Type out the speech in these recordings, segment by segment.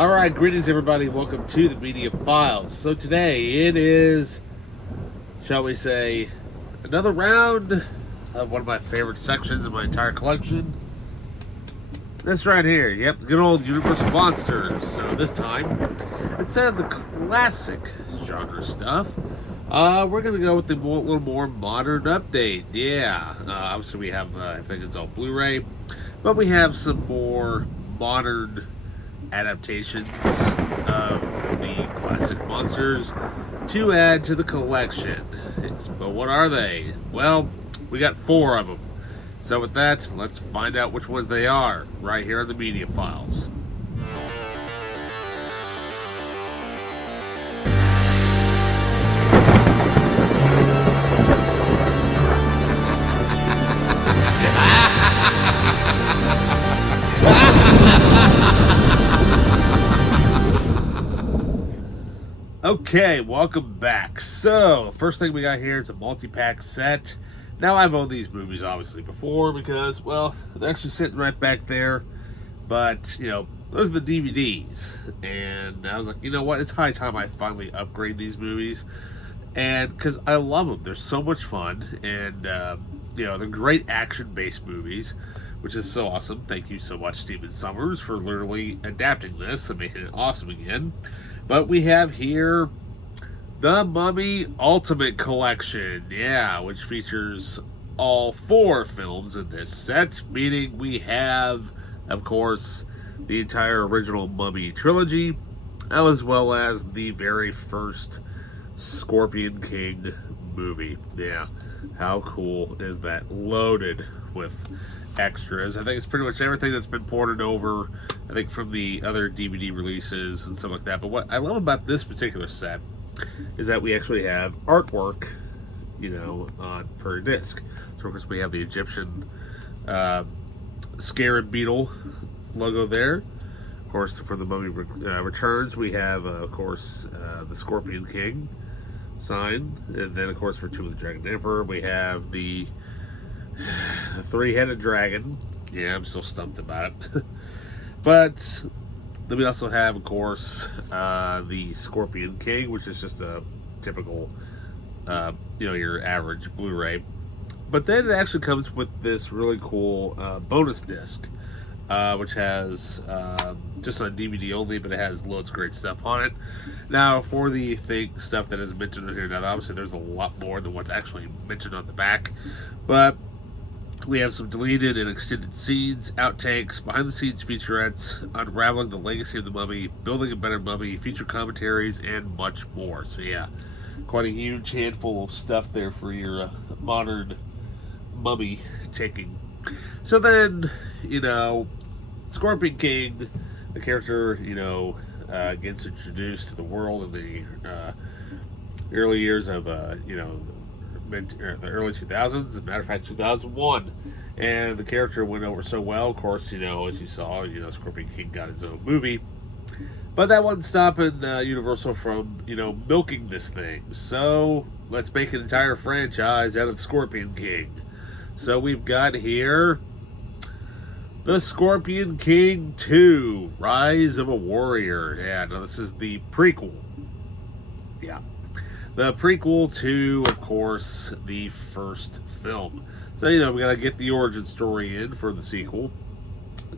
Alright, greetings everybody. Welcome to the Media Files. So today it is, shall we say, another round of one of my favorite sections of my entire collection. This right here, yep, good old Universal Monsters. So this time, instead of the classic genre stuff, we're going to go with the little more modern update. Yeah, obviously we have, I think it's all Blu-ray, but we have some more modern adaptations of the classic monsters to add to the collection. But what are they? Well, we got 4 of them. So with that, let's find out which ones they are right here on the Media Files. Okay, welcome back. So, first thing we got here is a multi-pack set. Now, I've owned these movies, obviously, before because, well, they're actually sitting right back there. But, you know, those are the DVDs. And I was like, you know what? It's high time I finally upgrade these movies. And, because I love them. They're so much fun. And, you know, they're great action-based movies, which is so awesome. Thank you so much, Steven Summers, for literally adapting this and making it awesome again. But we have here the Mummy Ultimate Collection, yeah, which features all 4 films in this set, meaning we have, of course, the entire original Mummy trilogy, as well as the very first Scorpion King movie. Yeah, how cool is that? Loaded with extras. I think it's pretty much everything that's been ported over, I think, from the other DVD releases and stuff like that. But what I love about this particular set is that we actually have artwork, you know, on per disc. So of course we have the Egyptian Scarab Beetle logo there. Of course, for the Mummy Returns, we have, of course, the Scorpion King sign. And then, of course, for Tomb of the Dragon Emperor, we have the 3-headed dragon. Yeah, I'm still stumped about it. But then we also have, of course, the Scorpion King, which is just a typical, you know, your average Blu-ray. But then it actually comes with this really cool bonus disc, which has just on DVD only, but it has loads of great stuff on it. Now, for the stuff that is mentioned in here, now obviously there's a lot more than what's actually mentioned on the back, but we have some deleted and extended scenes, outtakes, behind-the-scenes featurettes, unraveling the legacy of the mummy, building a better mummy, feature commentaries, and much more. So yeah, quite a huge handful of stuff there for your modern mummy taking. So then, you know, Scorpion King, the character, you know, gets introduced to the world in the early years of, you know, the early 2000s, as a matter of fact 2001, and the character went over so well. Of course, you know, as you saw, you know, Scorpion King got his own movie, but that wasn't stopping Universal from, you know, milking this thing. So let's make an entire franchise out of the Scorpion King. So we've got here the Scorpion King 2, Rise of a Warrior. Yeah, now this is the prequel. Yeah. The prequel to, of course, the first film. So, you know, we got to get the origin story in for the sequel.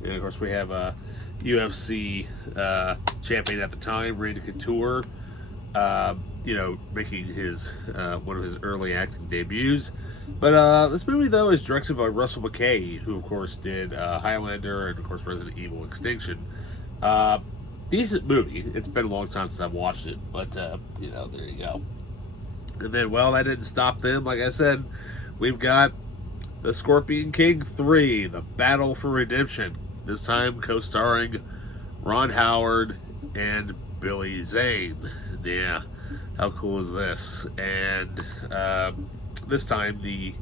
And, of course, we have a UFC champion at the time, Randy Couture, you know, making his one of his early acting debuts. But this movie, though, is directed by Russell McKay, who, of course, did Highlander and, of course, Resident Evil Extinction. Decent movie. It's been a long time since I've watched it, but, you know, there you go. And then, well, that didn't stop them. Like I said, we've got the Scorpion King 3, The Battle for Redemption. This time co-starring Ron Howard and Billy Zane. Yeah, how cool is this? And this time, the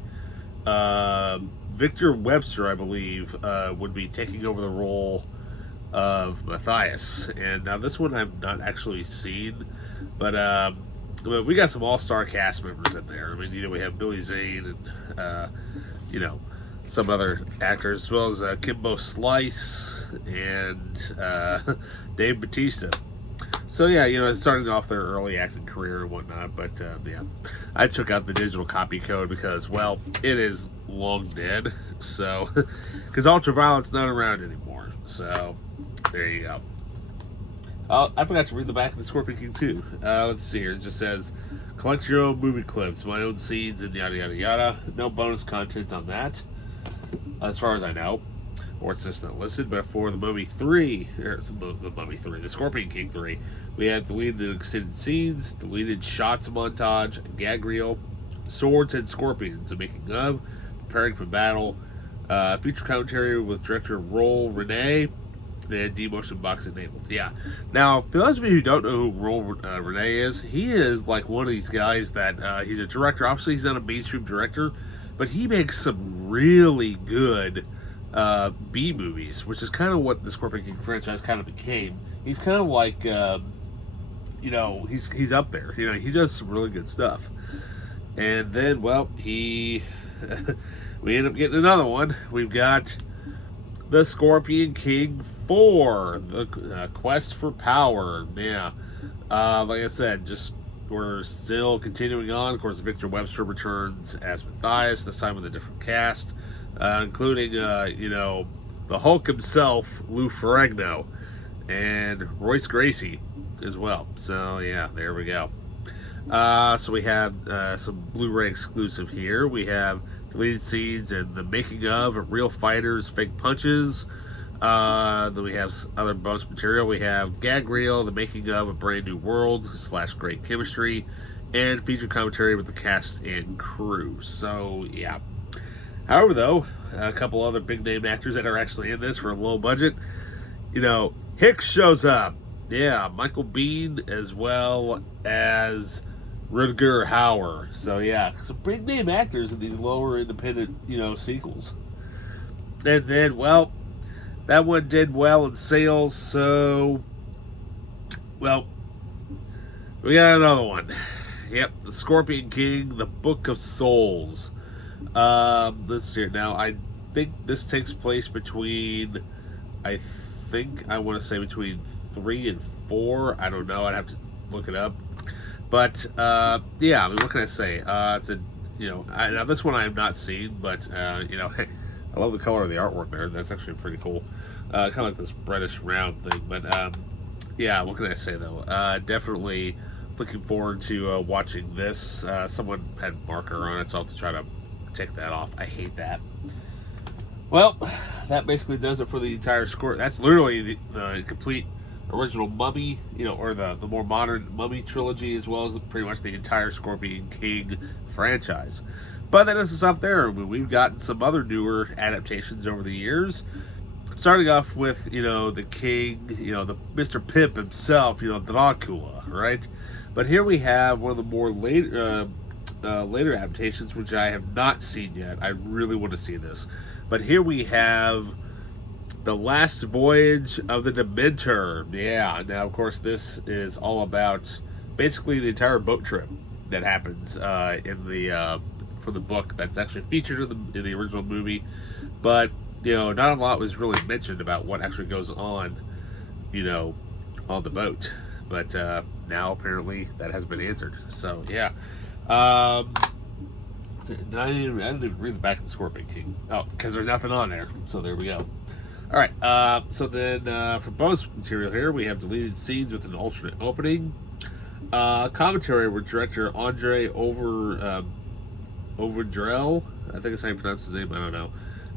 Victor Webster, I believe, would be taking over the role of Matthias. And now this one I've not actually seen, but we got some all-star cast members in there. I mean, you know, we have Billy Zane and, you know, some other actors, as well as Kimbo Slice and Dave Bautista. So yeah, it's starting off their early acting career and whatnot. But yeah, I took out the digital copy code because, well, it is long dead. So, because Ultraviolet's not around anymore. So there you go. I forgot to read the back of the Scorpion King too. Let's see here. It just says, collect your own movie clips, my own scenes, and yada yada yada. No bonus content on that, as far as I know, or it's just not listed. But for the Mummy 3, the Scorpion King 3, we have deleted extended scenes, deleted shots montage, gag reel, swords and scorpions, a making of, preparing for battle, feature commentary with director Roll Renee, and demotion box enabled. Yeah. Now, for those of you who don't know who Roll Renee is, he is like one of these guys that he's a director. Obviously, he's not a mainstream director, but he makes some really good B movies, which is kind of what the Scorpion King franchise kind of became. He's kind of like, he's up there. He does some really good stuff. And then, well, we end up getting another one. We've got the Scorpion King 4, the Quest for Power. Yeah, like I said, we're still continuing on. Of course, Victor Webster returns as Matthias, this time with a different cast, including the Hulk himself, Lou Ferrigno, and Royce Gracie as well. So yeah, there we go. So we have some Blu-ray exclusive here. We have deleted scenes and the making of Real Fighters, Fake Punches. Then we have other bonus material. We have gag reel, the making of A Brand New World / Great Chemistry, and feature commentary with the cast and crew. So yeah. However, though, a couple other big name actors that are actually in this for a low budget. Hicks shows up. Yeah, Michael Biehn as well as Rutger Hauer. So yeah, some big name actors in these lower independent, sequels. And then, well, that one did well in sales, so, well, we got another one. Yep, the Scorpion King, the Book of Souls. Let's see here. Now, I think this takes place between, between 3 and 4. I don't know. I'd have to look it up. But, yeah, what can I say? It's a, now this one I have not seen, but, I love the color of the artwork there. That's actually pretty cool. Kind of like this reddish round thing. But, yeah, what can I say, though? Definitely looking forward to watching this. Someone had marker on it, so I'll have to try to take that off. I hate that. Well, that basically does it for the entire score. That's literally the complete original Mummy, or the more modern Mummy trilogy, as well as pretty much the entire Scorpion King franchise. But that doesn't stop there. We've gotten some other newer adaptations over the years. Starting off with, the King, the Mr. Pimp himself, Dracula, right? But here we have one of the more later adaptations, which I have not seen yet. I really want to see this. But here we have The Last Voyage of the Dementor. Yeah, now, of course, this is all about basically the entire boat trip that happens in the for the book that's actually featured in the original movie. But, not a lot was really mentioned about what actually goes on, on the boat. But now, apparently, that has been answered. So, yeah. I didn't even read the back of the Scorpion King. Oh, because there's nothing on there. So, there we go. All right. So then, for bonus material here, we have deleted scenes with an alternate opening. Commentary with director Andre Overdrell, I think that's how you pronounce his name, I don't know,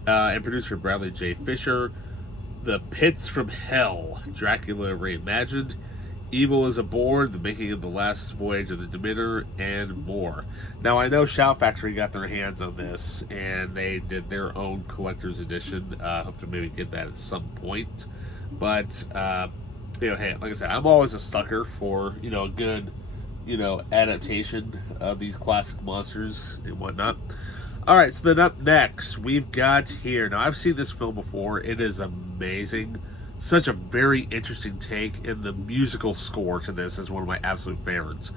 and producer Bradley J. Fisher. The Pits from Hell, Dracula Reimagined, Evil is Aboard, the making of The Last Voyage of the Dementor, and more. Now, I know Shout Factory got their hands on this, and they did their own collector's edition. Hope to maybe get that at some point. But, hey, like I said, I'm always a sucker for, a good, adaptation of these classic monsters and whatnot. All right, so then up next, we've got here. Now, I've seen this film before. It is amazing. Such a very interesting take, and the musical score to this is one of my absolute favorites.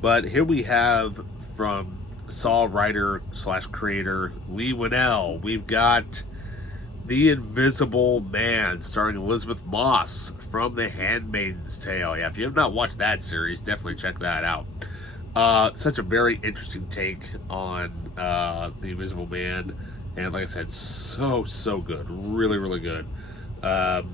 But here we have from Saw writer slash creator Lee Winnell. We've got The Invisible Man, starring Elizabeth Moss from The Handmaid's Tale. Yeah, if you have not watched that series, definitely check that out. Such a very interesting take on The Invisible Man, and like I said, so good, really good. So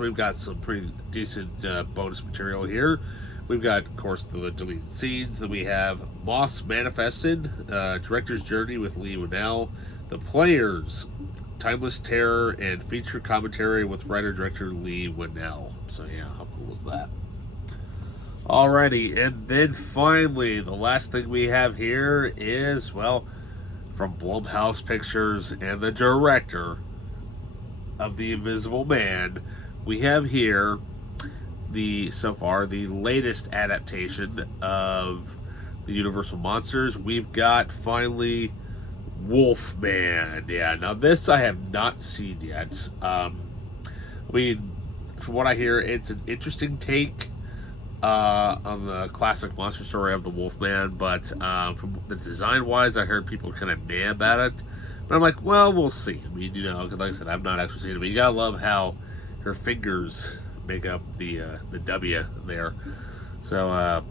we've got some pretty decent bonus material here. We've got, of course, the deleted scenes. Then we have Moss Manifested, Director's Journey with Lee Winnell, The Players, Timeless Terror, and feature commentary with writer-director Lee Winnell. So yeah, how cool is that? Alrighty, and then finally, the last thing we have here is, well, from Blumhouse Pictures and the director of The Invisible Man, we have here so far the latest adaptation of the Universal Monsters. We've got finally Wolfman. Yeah, now this I have not seen yet. I mean, from what I hear, it's an interesting take on the classic monster story of the Wolfman, but from the design wise, I heard people kind of meh about it. But I'm like, well, we'll see. I mean, because like I said, I've not actually seen it, but you gotta love how her fingers make up the W there. So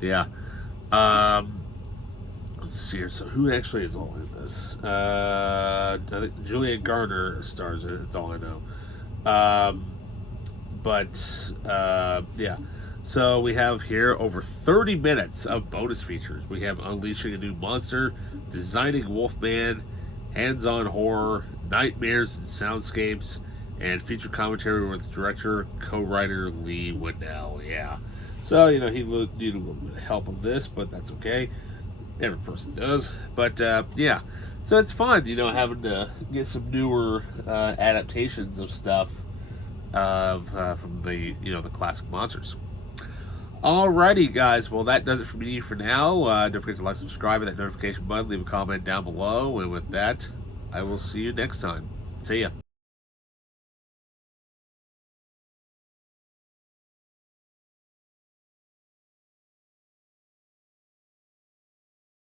yeah. Let's see here. So who actually is all in this? I think Julia Garner stars in it. That's all I know. Yeah. So we have here over 30 minutes of bonus features. We have Unleashing a New Monster, Designing Wolfman, Hands-on Horror, Nightmares and Soundscapes, and feature commentary with director, co-writer Lee Winnell. Yeah. So, he needed a little bit of help on this, but that's okay. Every person does. But, yeah. So it's fun, having to get some newer adaptations of stuff from the, the classic monsters. Alrighty, guys. Well, that does it for me for now. Don't forget to like, subscribe, and that notification button. Leave a comment down below. And with that, I will see you next time. See ya.